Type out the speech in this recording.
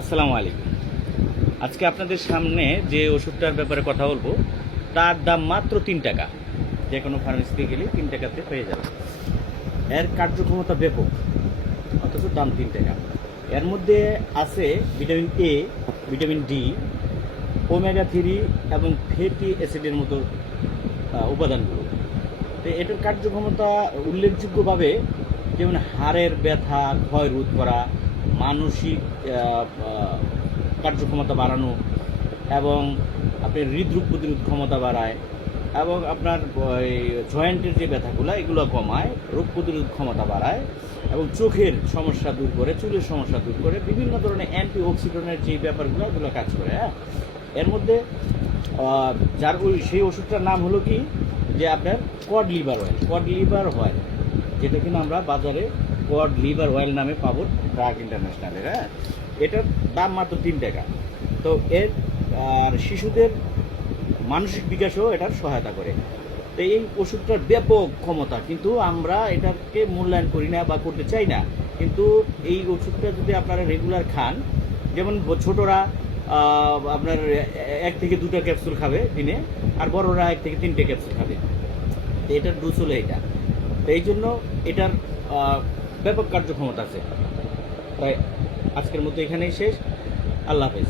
আসসালামু আলাইকুম। আজকে আপনাদের সামনে যে ওষুধটার ব্যাপারে কথা বলবো তার দাম মাত্র 3 টাকা। যে কোনো ফার্মেসিতে গেলে 3 টাকাতে পেয়ে যাবে। এর কার্যক্ষমতা ব্যাপক, অথচ দাম 3 টাকা। এর মধ্যে আছে vitamin A, vitamin D, omega 3 এবং ফ্যাটি অ্যাসিডের মতো উপাদানগুলো। তো এটার কার্যক্ষমতা উল্লেখযোগ্যভাবে যেমন হাড়ের ব্যথা ক্ষয় রোধ করা, মানসিক কার্যক্ষমতা বাড়ানো, এবং আপনার হৃদরোগ প্রতিরোধ ক্ষমতা বাড়ায়, এবং আপনার জয়েন্টের যে ব্যথাগুলো এগুলো কমায়, রোগ প্রতিরোধ ক্ষমতা বাড়ায়, এবং চোখের সমস্যা দূর করে, চুলের সমস্যা দূর করে, বিভিন্ন ধরনের অ্যান্টি অক্সিডেন্টের যে ব্যাপারগুলো এগুলো কাজ করে। হ্যাঁ, এর মধ্যে সেই ওষুধটার নাম হলো কি, যে আপনার cod liver oil. Cod liver oil, যেটা কিনা আমরা বাজারে কড লিভার অয়েল নামে পাবো ড্রাগ ইন্টারন্যাশনালের। হ্যাঁ, এটার দাম মাত্র 3 টাকা। তো এর আর শিশুদের মানসিক বিকাশেও এটার সহায়তা করে। তো এই ওষুধটার ব্যাপক ক্ষমতা, কিন্তু আমরা এটাকে মূল্যায়ন করি না বা করতে চাই না। কিন্তু এই ওষুধটা যদি আপনারা রেগুলার খান, যেমন ছোটরা আপনার 1 থেকে 2টা ক্যাপসুল খাবে দিনে, আর বড়রা 1 থেকে 3টে ক্যাপসুল খাবে। তো এটার ডোজ হলো এটা। তো এই জন্য এটার ব্যাপক কার্যক্ষমতা আছে। তাই আজকের মতো এখানেই শেষ। আল্লাহ হাফেজ।